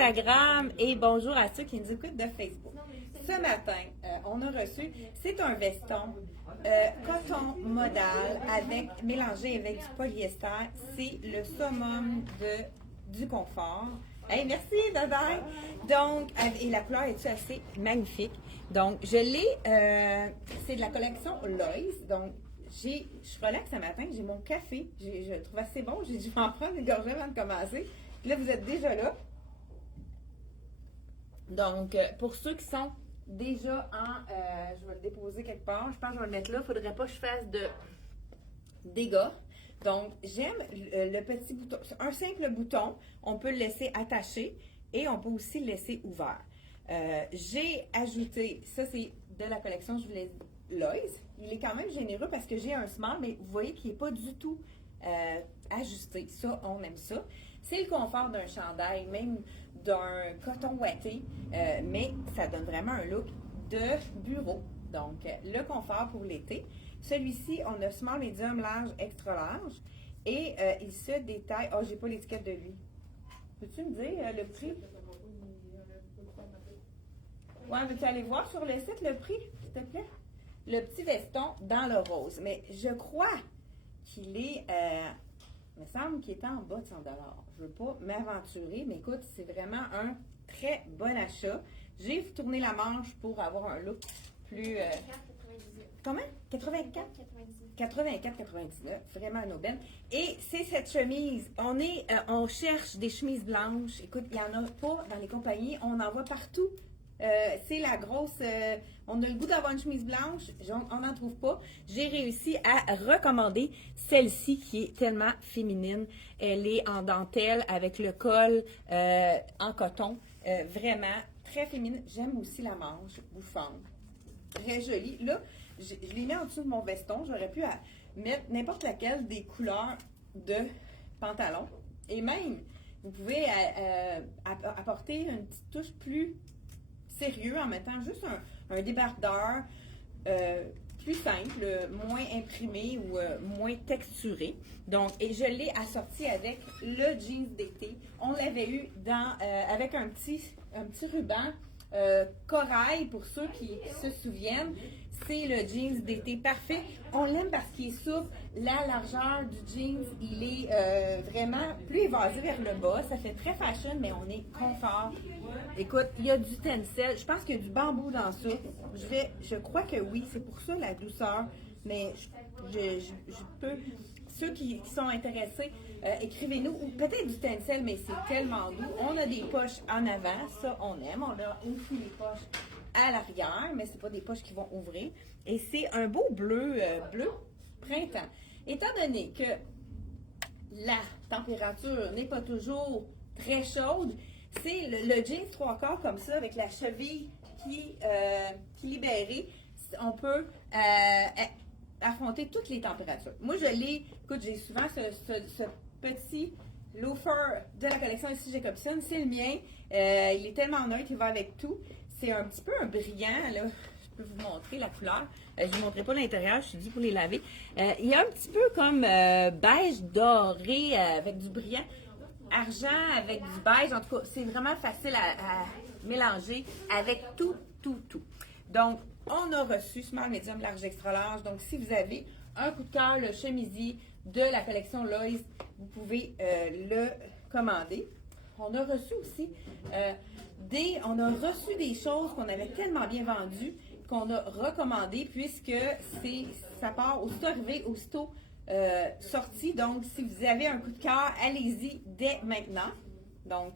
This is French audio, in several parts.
Instagram et bonjour à ceux qui nous écoutent de Facebook. Ce matin, on a reçu, c'est un veston coton modal mélangé avec du polyester. C'est le summum du confort. Hey, merci, Dada. Donc, et la couleur est assez magnifique. Donc, je l'ai, c'est de la collection Lois. Donc, je suis relax ce matin, j'ai mon café, je le trouve assez bon, j'ai dû en prendre une gorgée avant de commencer. Puis là, vous êtes déjà là. Donc, pour ceux qui sont déjà je vais le déposer quelque part, je pense que je vais le mettre là, il ne faudrait pas que je fasse de dégâts. Donc, j'aime le petit bouton, un simple bouton, on peut le laisser attaché et on peut aussi le laisser ouvert. J'ai ajouté, ça c'est de la collection, je vous l'ai dit, Lois. Il est quand même généreux parce que j'ai un small, mais vous voyez qu'il n'est pas du tout ajusté. Ça, on aime ça. C'est le confort d'un chandail, même d'un coton ouaté, mais ça donne vraiment un look de bureau. Donc, le confort pour l'été. Celui-ci, on a small, médium, large, extra large. Et il se détaille. Oh, j'ai pas l'étiquette de lui. Peux-tu me dire le prix? Ouais, veux-tu aller voir sur le site le prix, s'il te plaît? Le petit veston dans le rose. Mais je crois qu'il est, il me semble qu'il est en bas de 100 $. Je ne veux pas m'aventurer, mais écoute, c'est vraiment un très bon achat. J'ai tourné la manche pour avoir un look plus... Comment? 84? 84,99. Vraiment une aubaine. Et c'est cette chemise. On cherche des chemises blanches. Écoute, il n'y en a pas dans les compagnies. On en voit partout. C'est la grosse... on a le goût d'avoir une chemise blanche, on n'en trouve pas. J'ai réussi à recommander celle-ci qui est tellement féminine. Elle est en dentelle avec le col en coton. Vraiment très féminine. J'aime aussi la manche bouffante. Très jolie. Là, je l'ai mis en dessous de mon veston. J'aurais pu mettre n'importe laquelle des couleurs de pantalon. Et même, vous pouvez apporter une petite touche plus sérieux en mettant juste un débardeur plus simple, moins imprimé ou moins texturé. Donc, et je l'ai assorti avec le jeans d'été. On l'avait eu avec un petit ruban corail pour ceux qui se souviennent. C'est le jeans d'été parfait. On l'aime parce qu'il est souple. La largeur du jeans, il est vraiment plus évasé vers le bas. Ça fait très fashion, mais on est confort. Écoute, il y a du tencel. Je pense qu'il y a du bambou dans ça. Je crois que oui. C'est pour ça la douceur. Mais je peux... Ceux qui sont intéressés, écrivez-nous. Ou peut-être du tencel, mais c'est tellement doux. On a des poches en avant. Ça, on aime. On a aussi les poches à l'arrière, mais c'est pas des poches qui vont ouvrir. Et c'est un beau bleu printemps. Étant donné que la température n'est pas toujours très chaude, c'est le jeans 3/4 comme ça, avec la cheville qui est libérée. On peut affronter toutes les températures. Moi, écoute, j'ai souvent ce petit loafer de la collection ici Jacobson. C'est le mien. Il est tellement neutre, il va avec tout. C'est un petit peu un brillant, là. Je peux vous montrer la couleur. Je ne vous montrerai pas l'intérieur, je suis due pour les laver. Il y a un petit peu comme beige doré avec du brillant. Argent avec du beige. En tout cas, c'est vraiment facile à mélanger avec tout. Donc, on a reçu small, medium, large, extra large. Donc, si vous avez un coup de cœur, le chemisier de la collection Lois, vous pouvez le commander. On a reçu aussi des choses qu'on avait tellement bien vendues qu'on a recommandées puisque ça part aussitôt arrivé, aussitôt sorti. Donc, si vous avez un coup de cœur, allez-y dès maintenant. Donc,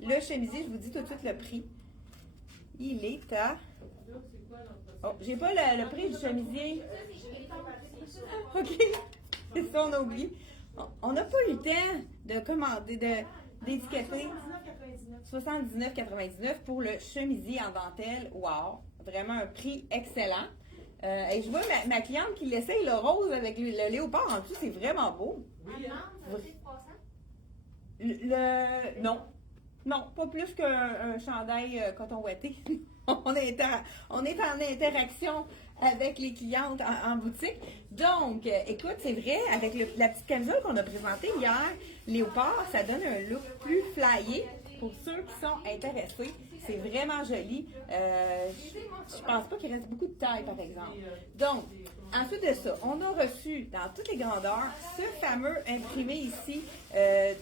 le chemisier, je vous dis tout de suite le prix. Il est à... Oh, j'ai pas le prix du chemisier. OK. C'est ça, on a oublié. On n'a pas eu le temps de commander, d'étiqueter 79,99 pour le chemisier en dentelle. Wow! Vraiment un prix excellent. Et je vois ma cliente qui l'essaye le rose avec le léopard en dessous. C'est vraiment beau. Non, pas plus qu'un chandail coton ouaté. on est en interaction avec les clientes en boutique. Donc, écoute, c'est vrai, avec la petite camisole qu'on a présentée hier, léopard, ça donne un look plus flyé pour ceux qui sont intéressés. C'est vraiment joli. Je pense pas qu'il reste beaucoup de taille, par exemple. Donc, ensuite de ça, on a reçu dans toutes les grandeurs ce fameux imprimé ici. Ce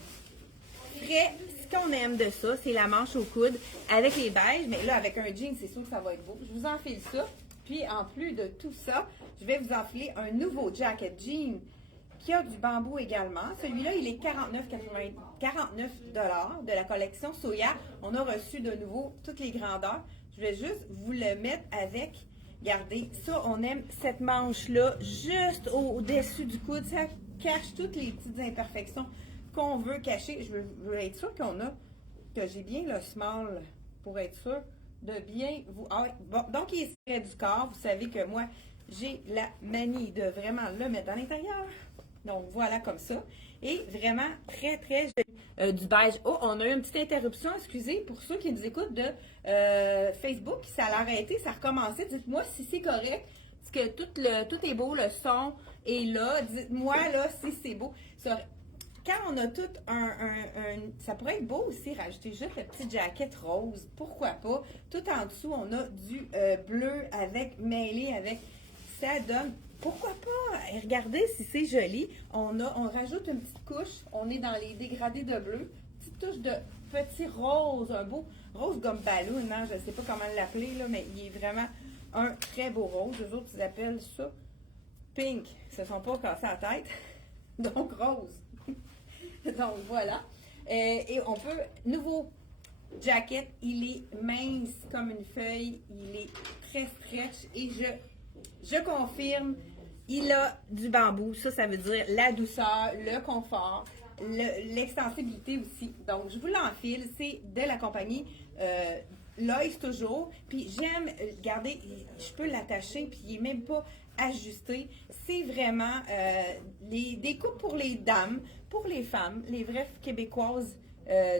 qu'on aime de ça, c'est la manche au coude avec les beiges, mais là, avec un jean, c'est sûr que ça va être beau. Je vous enfile ça. Puis, en plus de tout ça, je vais vous enfiler un nouveau jacket jean qui a du bambou également. Celui-là, il est 49 de la collection Soya. On a reçu de nouveau toutes les grandeurs. Je vais juste vous le mettre avec, regardez, ça, on aime cette manche-là, juste au-dessus du coude. Ça cache toutes les petites imperfections qu'on veut cacher. Je veux être sûre que j'ai bien le small pour être sûr de bien vous... Ah, bon, donc, il est près du corps. Vous savez que moi, j'ai la manie de vraiment le mettre à l'intérieur. Donc, voilà comme ça. Et vraiment, très, très joli. Du beige. Oh, on a eu une petite interruption, excusez, pour ceux qui nous écoutent de Facebook. Ça a arrêté, ça a recommencé. Dites-moi si c'est correct. Parce que tout est beau, le son est là. Dites-moi là si c'est beau. Quand on a tout ça pourrait être beau aussi, rajouter juste la petite jaquette rose. Pourquoi pas? Tout en dessous, on a du bleu mêlé avec... Ça donne... Pourquoi pas? Et regardez si c'est joli. On rajoute une petite couche. On est dans les dégradés de bleu. Petite touche de petit rose, un beau rose gomme ballon. Hein? Je ne sais pas comment l'appeler, là, mais il est vraiment un très beau rose. Les autres, ils appellent ça pink. Ils ne se sont pas cassés la tête. Donc, rose. Donc, voilà. Et on peut... Nouveau jacket. Il est mince comme une feuille. Il est très stretch. Et je confirme, il a du bambou. Ça veut dire la douceur, le confort, l'extensibilité aussi. Donc, je vous l'enfile. C'est de la compagnie Loïs toujours. Puis, j'aime, regardez, je peux l'attacher, puis il n'est même pas ajusté. C'est vraiment des coupes pour les dames, pour les femmes, les vraies québécoises,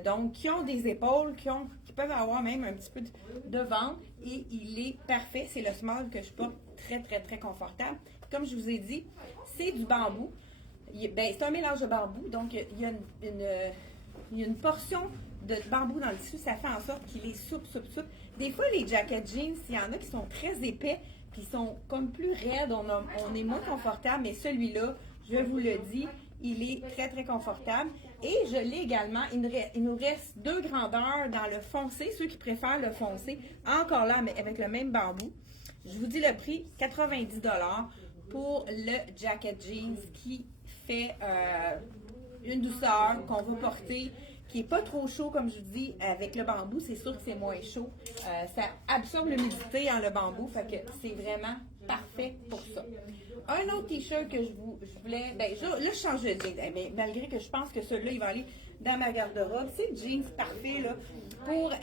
donc qui ont des épaules, qui peuvent avoir même un petit peu de ventre. Et il est parfait. C'est le small que je porte. Très, très, très confortable. Comme je vous ai dit, c'est du bambou. C'est un mélange de bambou, donc il y a une portion de bambou dans le tissu. Ça fait en sorte qu'il est souple. Des fois, les jackets jeans, il y en a qui sont très épais, puis sont comme plus raides. On est moins confortable, mais celui-là, je vous le dis, il est très, très confortable. Et je l'ai également, il nous reste 2 grandeurs dans le foncé, ceux qui préfèrent le foncé, encore là, mais avec le même bambou. Je vous dis le prix, 90 $ pour le jacket jeans qui fait une douceur qu'on veut porter, qui n'est pas trop chaud, comme je vous dis, avec le bambou, c'est sûr que c'est moins chaud. Ça absorbe l'humidité en le bambou, fait que c'est vraiment parfait pour ça. Un autre t-shirt que je voulais, là je change de jeans, mais malgré que je pense que celui-là, il va aller dans ma garde-robe. C'est le jeans parfait, là, pour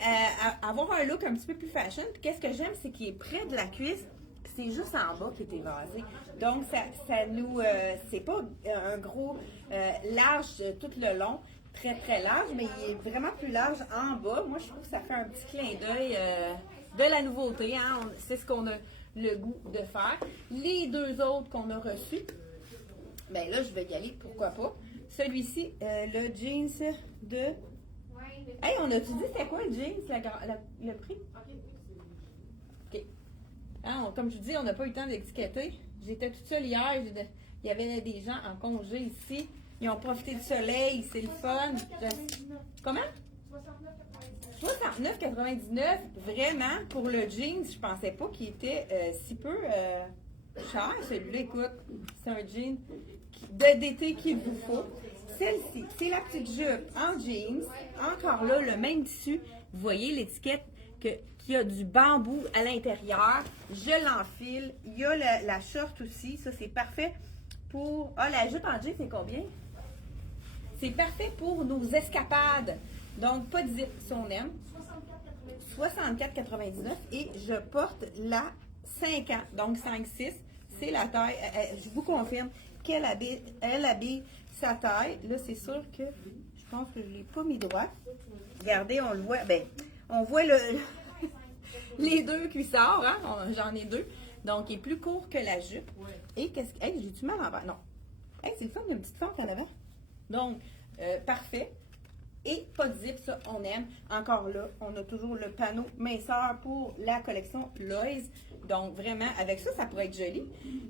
avoir un look un petit peu plus fashion. Puis qu'est-ce que j'aime, c'est qu'il est près de la cuisse, puis c'est juste en bas qui est évasé. Donc, ça nous, c'est pas un gros large tout le long, très, très large, mais il est vraiment plus large en bas. Moi, je trouve que ça fait un petit clin d'œil de la nouveauté, hein. C'est ce qu'on a le goût de faire. Les 2 autres qu'on a reçus, ben là, je vais y aller, pourquoi pas. Celui-ci, le jeans de... Hey, on a-tu dit c'est quoi le jeans, le prix? OK. Hein, comme je vous dis, on n'a pas eu le temps d'étiqueter. J'étais toute seule hier, il y avait des gens en congé ici. Ils ont profité du soleil, c'est le fun. Comment? 69,99, vraiment, pour le jeans, je pensais pas qu'il était si peu cher. Celui-là, écoute, c'est un jean d'été qu'il vous faut. Celle-ci, c'est la petite jupe en jeans. Encore là, le même tissu. Vous voyez l'étiquette qui a du bambou à l'intérieur. Je l'enfile. Il y a la short aussi. Ça, c'est parfait pour... Ah, la jupe en jeans, c'est combien? C'est parfait pour nos escapades. Donc, pas de zip, si on aime. 64,99. Et je porte la 5 ans. Donc, 5,6. C'est la taille. Je vous confirme qu'elle habille sa taille. Là, c'est sûr que je pense que je ne l'ai pas mis droit. Regardez, on le voit. Ben, on voit les 2 cuissards. Hein? J'en ai 2. Donc, il est plus court que la jupe. Et qu'est-ce que... Hey, j'ai-tu mal en bas? Non. Hey, c'est le fun, il y a une petite fente en avant. Donc, parfait. et pas de zip, ça on aime. Encore là, on a toujours le panneau minceur pour la collection Lois. Donc vraiment, avec ça, ça pourrait être joli.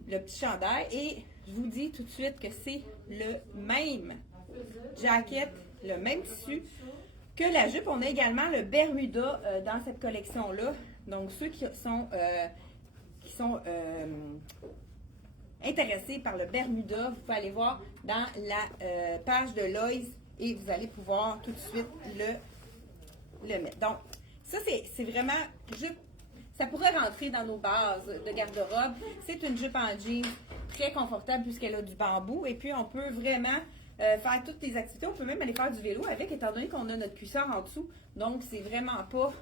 Le petit chandail. Et je vous dis tout de suite que c'est le même jacket, le même tissu que la jupe. On a également le Bermuda dans cette collection-là. Donc ceux qui sont intéressés par le Bermuda, vous pouvez aller voir dans la page de Lois et vous allez pouvoir tout de suite le mettre. Donc, ça, c'est vraiment jupe. Ça pourrait rentrer dans nos bases de garde-robe. C'est une jupe en jean très confortable puisqu'elle a du bambou. Et puis, on peut vraiment faire toutes les activités. On peut même aller faire du vélo avec, étant donné qu'on a notre cuisseur en dessous. Donc, c'est vraiment pas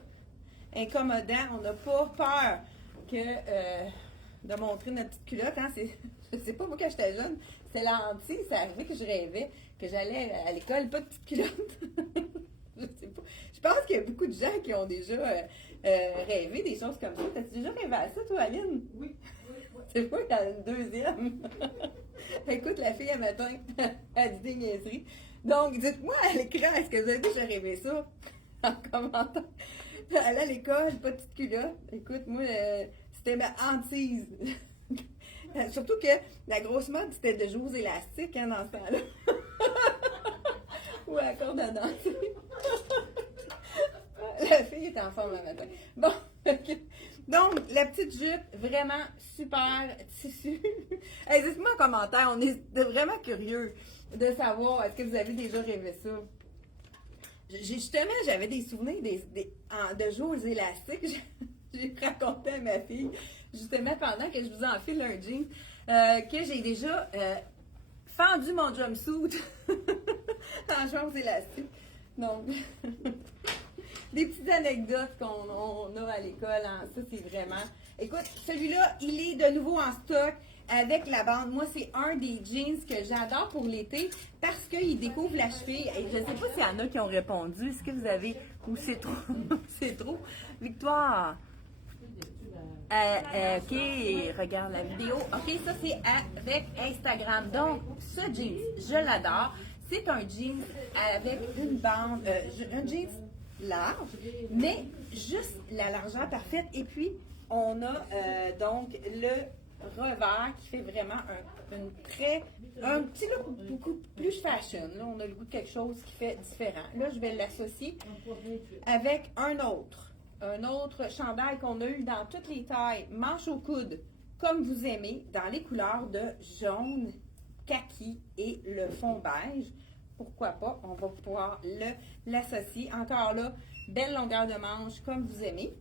incommodant. On n'a pas peur de montrer notre petite culotte. Hein? Je sais pas, moi, quand j'étais jeune, c'était la hantise. C'est arrivé que je rêvais que j'allais à l'école, pas de petite culotte. Je sais pas. Je pense qu'il y a beaucoup de gens qui ont déjà rêvé des choses comme ça. T'as-tu déjà rêvé à ça, toi, Aline? Oui. C'est pas qu'il y en a une deuxième. Écoute, la fille, un matin, elle dit des niaiseries. Donc, dites-moi à l'écran, est-ce que vous avez déjà rêvé ça? En commentant. Aller à l'école, pas de petite culotte. Écoute, moi, c'était ma hantise. Surtout que la grosse mode, c'était de jouer aux élastiques hein, dans ce temps-là. Ou à la corde à danser. La fille est en forme le matin. Bon, okay. Donc, la petite jupe, vraiment super tissu. Hey, dites-moi en commentaire, on est vraiment curieux de savoir, est-ce que vous avez déjà rêvé ça? Justement, j'avais des souvenirs de jouer aux élastiques. J'ai raconté à ma fille, justement, pendant que je vous enfile un jean, que j'ai déjà fendu mon jumpsuit en jouant aux élastiques. Donc, des petites anecdotes qu'on a à l'école, hein, ça c'est vraiment... Écoute, celui-là, il est de nouveau en stock avec la bande. Moi, c'est un des jeans que j'adore pour l'été parce qu'il découvre la cheville. Et je ne sais pas s'il y en a qui ont répondu. Est-ce que vous avez... Ou c'est trop? C'est trop? Victoire? OK, regarde la vidéo. OK, ça c'est avec Instagram. Donc, ce jeans, je l'adore. C'est un jeans avec une bande, un jeans large, mais juste la largeur parfaite. Et puis, on a donc le revers qui fait vraiment un petit look beaucoup plus fashion. Là, on a le goût de quelque chose qui fait différent. Là, je vais l'associer avec un autre chandail qu'on a eu dans toutes les tailles, manche au coude, comme vous aimez, dans les couleurs de jaune, kaki et le fond beige. Pourquoi pas? On va pouvoir l'associer. Encore là, belle longueur de manche, comme vous aimez.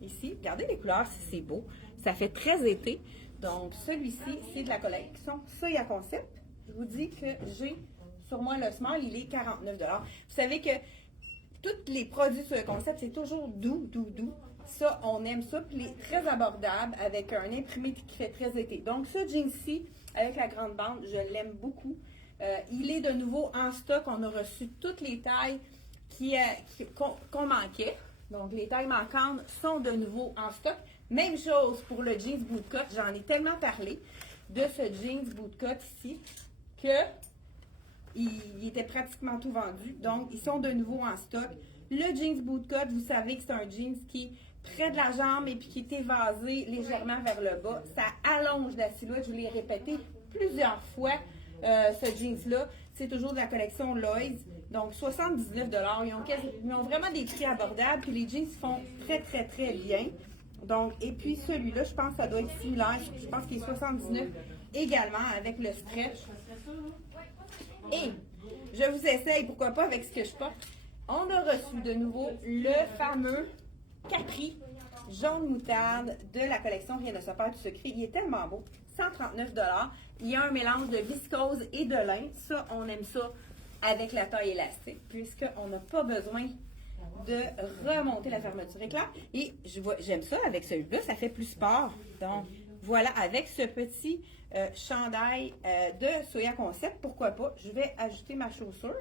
Ici, regardez les couleurs, c'est beau. Ça fait très été. Donc, celui-ci, c'est de la collection Soya Concept. Je vous dis que j'ai sur moi le small, il est 49 $. Vous savez que tous les produits Soya Concept, c'est toujours doux. Ça, on aime ça. Puis, il est très abordable avec un imprimé qui fait très été. Donc, ce jean-ci, avec la grande bande, je l'aime beaucoup. Il est de nouveau en stock. On a reçu toutes les tailles qu'on manquait. Donc, les tailles manquantes sont de nouveau en stock. Même chose pour le jeans bootcut. J'en ai tellement parlé de ce jeans bootcut ici que il était pratiquement tout vendu. Donc, ils sont de nouveau en stock. Le jeans bootcut, vous savez que c'est un jeans qui est près de la jambe et puis qui est évasé légèrement vers le bas. Ça allonge la silhouette. Je vous l'ai répété plusieurs fois. Ce jeans-là, c'est toujours de la collection Lois. Donc, 79 $. Ils ont vraiment des prix abordables. Puis les jeans font très bien. Donc, et puis celui-là, je pense que ça doit être similaire. Je pense qu'il est 79 également avec le stretch. Et je vous essaye, pourquoi pas, avec ce que je porte. On a reçu de nouveau le fameux Capri jaune moutarde de la collection Rien ne se perd du secret. Il est tellement beau. 139 $. Il y a un mélange de viscose et de lin. Ça, on aime ça avec la taille élastique, puisqu'on n'a pas besoin de remonter la fermeture éclair. Et j'aime ça avec celui-là, ça fait plus sport. Donc, voilà, avec ce petit chandail de Soya Concept, pourquoi pas, je vais ajouter ma chaussure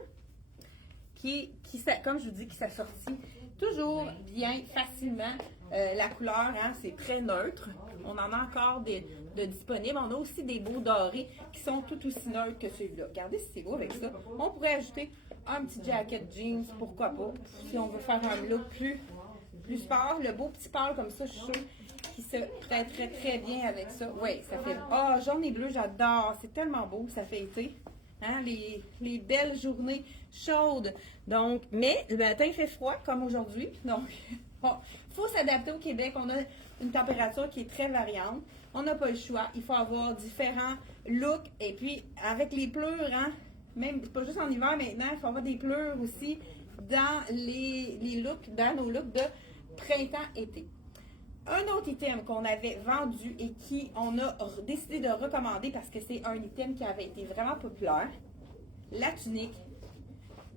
comme je vous dis, qui s'assortit toujours bien, facilement. La couleur, hein, c'est très neutre. On en a encore de disponibles. On a aussi des beaux dorés qui sont tout aussi neutres que celui-là. Regardez si c'est beau avec ça. On pourrait ajouter un petit jacket jeans, pourquoi pas. Si on veut faire un look plus sport, le beau petit pâle comme ça, je suis sûre qu'il se prêterait très bien avec ça. Oui, ça fait... Ah, jaune et bleu, j'adore. C'est tellement beau, ça fait été. Hein, les belles journées chaudes. Donc, mais le matin, il fait froid, comme aujourd'hui. Donc, bon, il faut s'adapter au Québec. On a une température qui est très variante. On n'a pas le choix. Il faut avoir différents looks. Et puis, avec les pleurs, hein, même pas juste en hiver maintenant, il faut avoir des pleurs aussi dans les looks, dans nos looks de printemps-été. Un autre item qu'on avait vendu et qui on a décidé de recommander parce que c'est un item qui avait été vraiment populaire, la tunique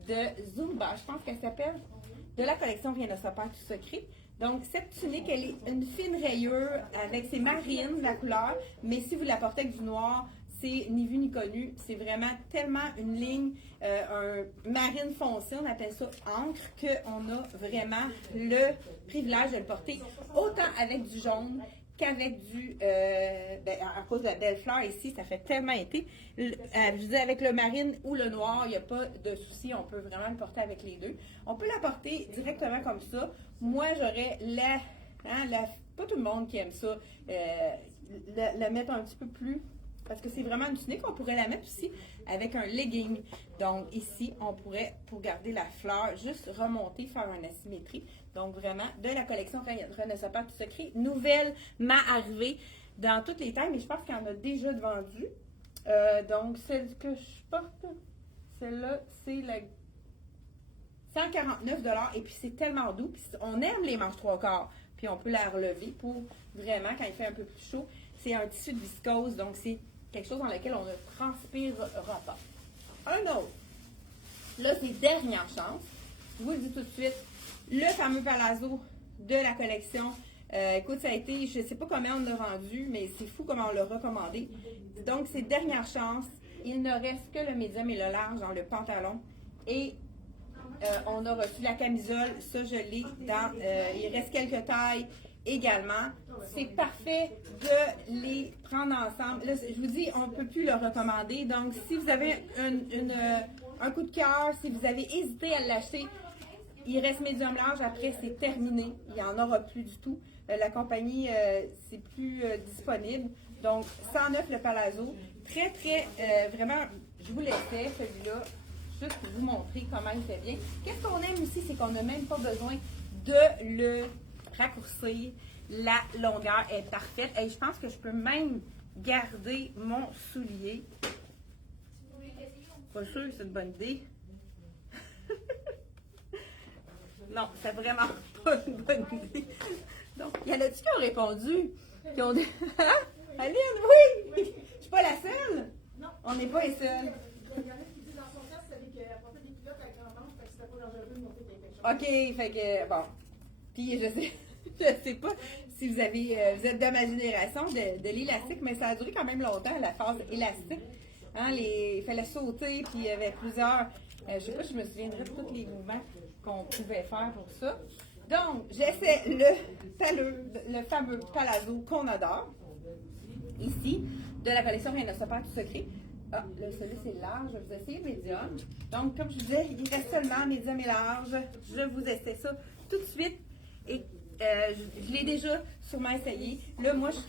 de Zumba, je pense qu'elle s'appelle, de la collection Rien ne se perd tout secret. Donc, cette tunique, elle est une fine rayure avec ses marines, la couleur, mais si vous la portez avec du noir, c'est ni vu ni connu. C'est vraiment tellement une ligne, un marine foncé, on appelle ça encre, qu'on a vraiment le privilège de le porter autant avec du jaune qu'avec du... à cause de la belle fleur ici, ça fait tellement été. Je dis avec le marine ou le noir, il n'y a pas de souci, on peut vraiment le porter avec les deux. On peut la porter directement comme ça. Moi, j'aurais pas tout le monde qui aime ça, la mettre un petit peu plus... Parce que c'est vraiment une tunique, on pourrait la mettre aussi avec un legging. Donc ici, on pourrait, pour garder la fleur, juste remonter, faire une asymétrie. Donc vraiment, de la collection René Sapin tout secret, nouvellement arrivée dans toutes les tailles, mais je pense qu'il y en a déjà de vendues. Donc celle que je porte, celle-là, c'est le 149 $. Et puis c'est tellement doux. Puis on aime les manches 3/4. Puis on peut la relever pour vraiment, quand il fait un peu plus chaud, c'est un tissu de viscose, donc c'est quelque chose dans lequel on ne transpirera pas. Un autre, là c'est dernière chance, je vous le dis tout de suite, le fameux palazzo de la collection. Écoute, ça a été, je ne sais pas combien on l'a vendu, mais c'est fou comment on l'a recommandé. Donc c'est dernière chance, il ne reste que le médium et le large dans le pantalon. Et on a reçu la camisole, ça je l'ai dans, il reste quelques tailles également. C'est parfait de les prendre ensemble. Là, je vous dis, on ne peut plus le recommander. Donc, si vous avez un coup de cœur, si vous avez hésité à l'acheter, il reste médium large. Après, c'est terminé. Il n'y en aura plus du tout. La compagnie, c'est plus disponible. Donc, 109 le palazzo. Très, très, vraiment, je vous l'essaie, celui-là. Juste pour vous montrer comment il fait bien. Qu'est-ce qu'on aime aussi, c'est qu'on n'a même pas besoin de le raccourcir. La longueur est parfaite. Et je pense que je peux même garder mon soulier. Pas sûr que c'est une bonne idée. Non, c'est vraiment pas une bonne idée. Donc, il y en a-tu qui ont répondu? Qui ont dit... Hein? Aline, oui! Je suis pas la seule? Non. On n'est pas les seuls. Il y en a qui disent dans son cas, c'est qu'elle portait des pilotes avec grand manche, fait que c'était pas dangereux de monter quelque chose. OK, fait que, bon. Puis, je sais pas si vous êtes de ma génération de l'élastique, mais ça a duré quand même longtemps, la phase élastique. Hein, il fallait sauter, puis il y avait plusieurs... je sais pas si je me souviendrai de tous les mouvements qu'on pouvait faire pour ça. Donc, j'essaie le fameux palazzo qu'on adore, ici, de la collection Rien ne se perd tout secret. Ah, là, celui-là, c'est large. Je vais vous essayer médium. Donc, comme je vous disais, il reste seulement médium et large. Je vous essaie ça tout de suite. Et je l'ai déjà sûrement essayé. Là, moi, ce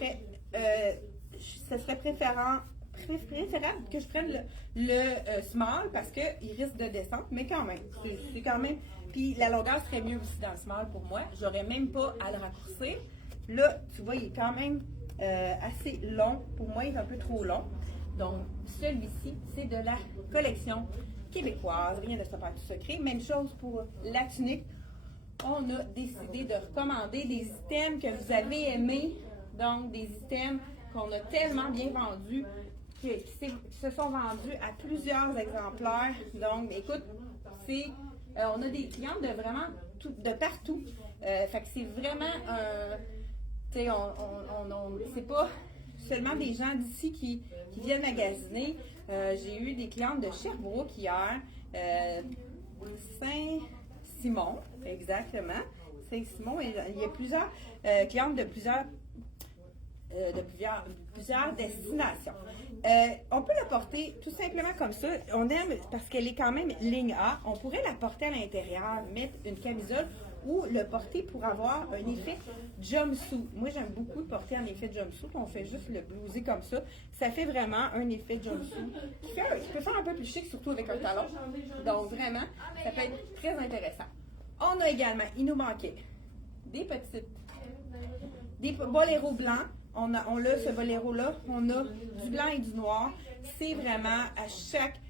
serait préférable que je prenne le small parce qu'il risque de descendre, mais quand même, c'est quand même. Puis la longueur serait mieux aussi dans le small pour moi. J'aurais même pas à le raccourcir. Là, tu vois, il est quand même assez long. Pour moi, il est un peu trop long. Donc, celui-ci, c'est de la collection québécoise. Rien de se perd tout secret. Même chose pour la tunique. On a décidé de recommander des items que vous avez aimés. Donc, des items qu'on a tellement bien vendus, qui se sont vendus à plusieurs exemplaires. Donc, écoute, on a des clients de vraiment de partout. Fait que c'est vraiment tu sais, c'est pas seulement des gens d'ici qui viennent magasiner. J'ai eu des clientes de Sherbrooke hier, Saint-Simon, exactement. Saint-Simon, il y a plusieurs clientes de plusieurs de plusieurs destinations. On peut la porter tout simplement comme ça. On aime parce qu'elle est quand même ligne A. On pourrait la porter à l'intérieur, mettre une camisole ou le porter pour avoir un effet jumpsuit. Moi, j'aime beaucoup le porter en effet jumpsuit. On fait juste le blouser comme ça. Ça fait vraiment un effet jumpsuit qui peut faire un peu plus chic, surtout avec un talon. Donc, vraiment, ça peut être très intéressant. On a également, il nous manquait des boléros blancs. On a ce boléro-là. On a du blanc et du noir. C'est vraiment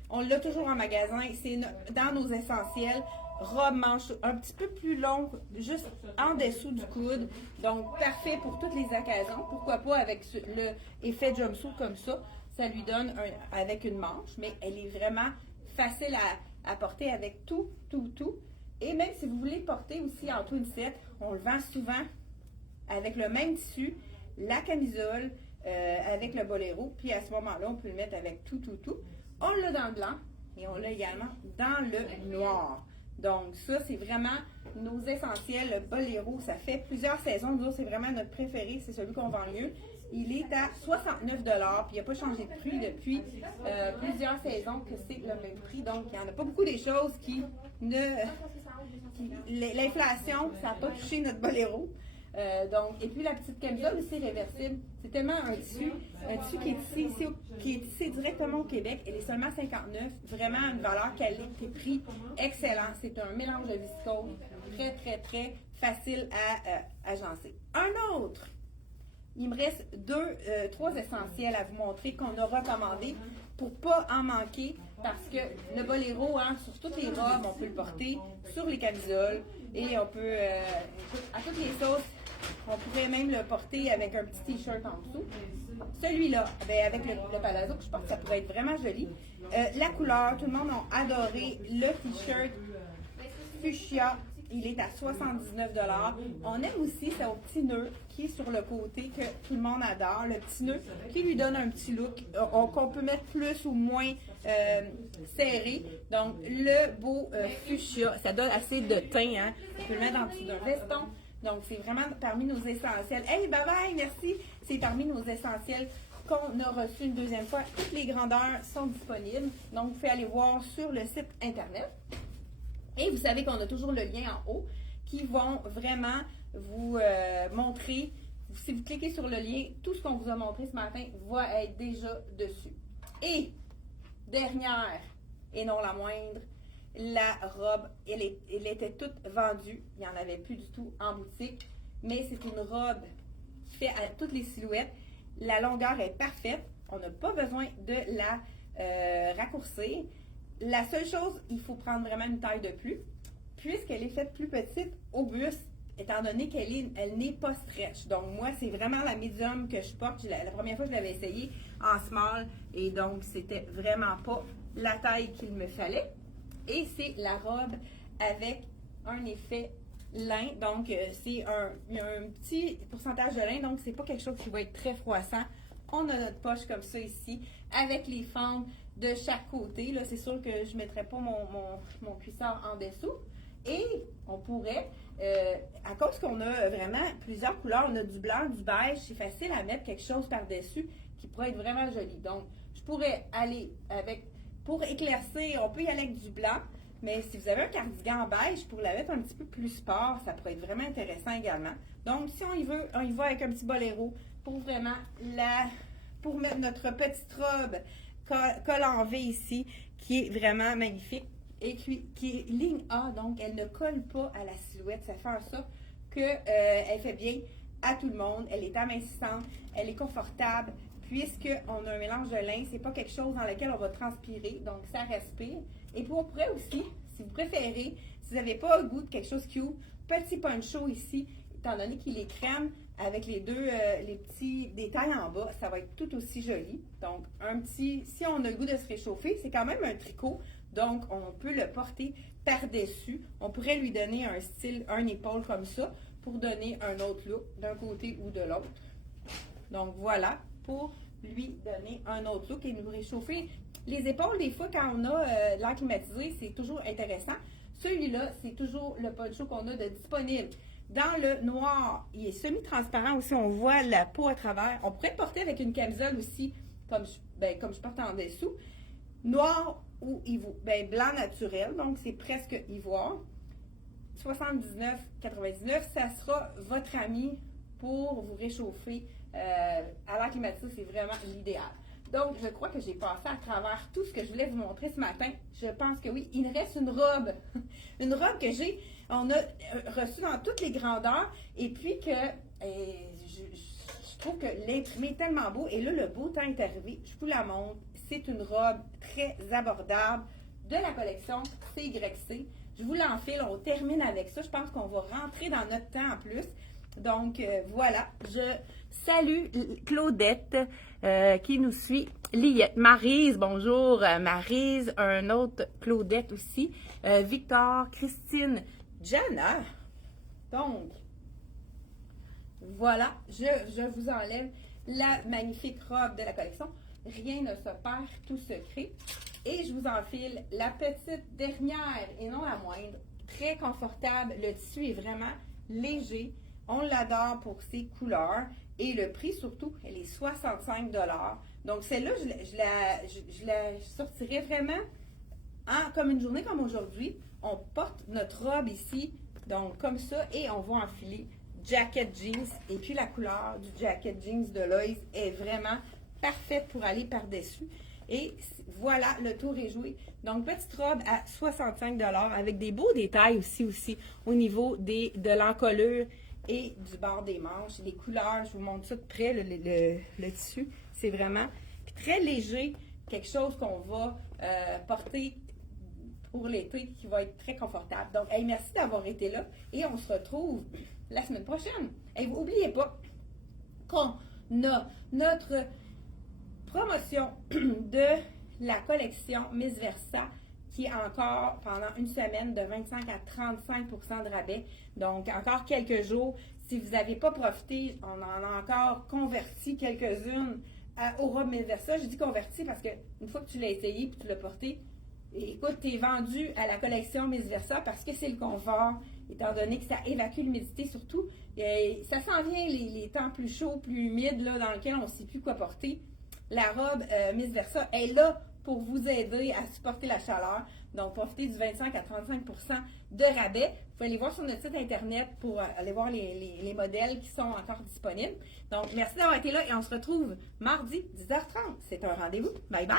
on l'a toujours en magasin. C'est dans nos essentiels. Robe manche un petit peu plus longue, juste en dessous du coude. Donc, parfait pour toutes les occasions. Pourquoi pas avec le effet jumpsuit comme ça. Ça lui donne avec une manche, mais elle est vraiment facile à porter avec tout. Et même si vous voulez porter aussi en twin set, on le vend souvent avec le même tissu, la camisole, avec le boléro. Puis à ce moment-là, on peut le mettre avec tout. On l'a dans le blanc et on l'a également dans le noir. Donc ça, c'est vraiment nos essentiels. Le boléro, ça fait plusieurs saisons. Nous autres, c'est vraiment notre préféré. C'est celui qu'on vend mieux. Il est à 69 $, puis il n'a pas changé de prix depuis plusieurs saisons que c'est le même prix. Donc, il n'y en a pas beaucoup des choses l'inflation, ça n'a pas touché notre boléro. Et puis la petite camisole aussi réversible, c'est tellement un tissu qui est tissé directement au Québec. Elle est seulement 59, vraiment une valeur qualité-prix excellent. C'est un mélange de viscose, très facile à agencer. Un autre, il me reste trois essentiels à vous montrer qu'on a recommandés pour pas en manquer, parce que le boléro, sur toutes les robes, on peut le porter, sur les camisoles, et on peut, à toutes les sauces, on pourrait même le porter avec un petit t-shirt en dessous. Celui-là, avec le palazzo, je pense que ça pourrait être vraiment joli. La couleur, tout le monde a adoré le t-shirt fuchsia. Il est à 79 $. On aime aussi ce petit nœud qui est sur le côté que tout le monde adore. Le petit nœud qui lui donne un petit look qu'on peut mettre plus ou moins serré. Donc, le beau fuchsia, ça donne assez de teint. On peut le mettre en dessous d'un veston. Donc, c'est vraiment parmi nos essentiels. Hey, bye bye, merci. C'est parmi nos essentiels qu'on a reçu une deuxième fois. Toutes les grandeurs sont disponibles. Donc, vous pouvez aller voir sur le site Internet. Et vous savez qu'on a toujours le lien en haut qui vont vraiment vous montrer. Si vous cliquez sur le lien, tout ce qu'on vous a montré ce matin va être déjà dessus. Et, dernière, et non la moindre, la robe, elle était toute vendue. Il n'y en avait plus du tout en boutique. Mais c'est une robe qui fait à toutes les silhouettes. La longueur est parfaite. On n'a pas besoin de la raccourcir. La seule chose, il faut prendre vraiment une taille de plus. Puisqu'elle est faite plus petite au buste, étant donné elle n'est pas stretch. Donc moi, c'est vraiment la médium que je porte. La première fois, je l'avais essayé en small. Et donc, c'était vraiment pas la taille qu'il me fallait. Et c'est la robe avec un effet lin. Donc, il y a un petit pourcentage de lin. Donc, c'est pas quelque chose qui va être très froissant. On a notre poche comme ça ici, avec les fentes de chaque côté. Là, c'est sûr que je ne mettrai pas mon cuissard en dessous. Et on pourrait, à cause qu'on a vraiment plusieurs couleurs, on a du blanc, du beige, c'est facile à mettre quelque chose par-dessus qui pourrait être vraiment joli. Donc, je pourrais aller pour éclaircir, on peut y aller avec du blanc, mais si vous avez un cardigan beige, pour la mettre un petit peu plus sport, ça pourrait être vraiment intéressant également. Donc, si on y va avec un petit boléro pour vraiment pour mettre notre petite robe col en V ici, qui est vraiment magnifique et qui est ligne A, donc elle ne colle pas à la silhouette. Ça fait en sorte qu'elle fait bien à tout le monde. Elle est amincissante, elle est confortable, puisqu'on a un mélange de lin. C'est pas quelque chose dans lequel on va transpirer, donc ça respire. Et puis on pourrait aussi, si vous préférez, si vous n'avez pas le goût de quelque chose qui ouvre, petit poncho ici, étant donné qu'il est crème, avec les petits détails en bas, ça va être tout aussi joli. Donc, si on a le goût de se réchauffer, c'est quand même un tricot, donc on peut le porter par-dessus. On pourrait lui donner un style, un épaule comme ça, pour donner un autre look d'un côté ou de l'autre. Donc, voilà, pour lui donner un autre look et nous réchauffer. Les épaules, des fois, quand on a l'air climatisé, c'est toujours intéressant. Celui-là, c'est toujours le poncho qu'on a de disponible Dans le noir, il est semi-transparent aussi, on voit la peau à travers. On pourrait le porter avec une camisole aussi, comme je porte en dessous. Noir ou blanc naturel, donc c'est presque ivoire. 79,99, ça sera votre ami pour vous réchauffer à l'air climatisé, c'est vraiment l'idéal. Donc, je crois que j'ai passé à travers tout ce que je voulais vous montrer ce matin. Je pense que oui. Il me reste une robe. Une robe que on a reçue dans toutes les grandeurs. Et puis que je trouve que l'imprimé est tellement beau. Et là, le beau temps est arrivé. Je vous la montre. C'est une robe très abordable de la collection CYC. Je vous l'enfile. On termine avec ça. Je pense qu'on va rentrer dans notre temps en plus. Donc, voilà. Je salue Claudette qui nous suit. Liette, Maryse, bonjour. Maryse, un autre Claudette aussi. Victor, Christine, Jana. Donc, voilà. Je vous enlève la magnifique robe de la collection. Rien ne se perd, tout se crée. Et je vous enfile la petite dernière et non la moindre. Très confortable. Le tissu est vraiment léger. On l'adore pour ses couleurs. Et le prix, surtout, elle est 65 $. Donc, celle-là, je la sortirais vraiment comme une journée comme aujourd'hui. On porte notre robe ici, donc comme ça, et on va enfiler jacket jeans. Et puis, la couleur du jacket jeans de Loïs est vraiment parfaite pour aller par-dessus. Et voilà, le tour est joué. Donc, petite robe à 65 $ avec des beaux détails aussi au niveau de l'encolure et du bord des manches. Les couleurs, je vous montre ça de près, le tissu. C'est vraiment très léger, quelque chose qu'on va porter pour l'été qui va être très confortable. Donc, hey, merci d'avoir été là et on se retrouve la semaine prochaine. Et vous n'oubliez pas qu'on a notre promotion de la collection Miss Versa qui est encore pendant une semaine de 25 à 35 % de rabais. Donc, encore quelques jours. Si vous n'avez pas profité, on en a encore converti quelques-unes au robes Miss Versa. Je dis converti parce qu'une fois que tu l'as essayé et que tu l'as porté, écoute, tu es vendu à la collection Miss Versa parce que c'est le confort, étant donné que ça évacue l'humidité surtout. Ça s'en vient les temps plus chauds, plus humides, là, dans lesquels on ne sait plus quoi porter. La robe Miss Versa est là pour vous aider à supporter la chaleur. Donc, profitez du 25 à 35 % de rabais. Vous pouvez aller voir sur notre site Internet pour aller voir les modèles qui sont encore disponibles. Donc, merci d'avoir été là et on se retrouve mardi 10h30. C'est un rendez-vous. Bye bye!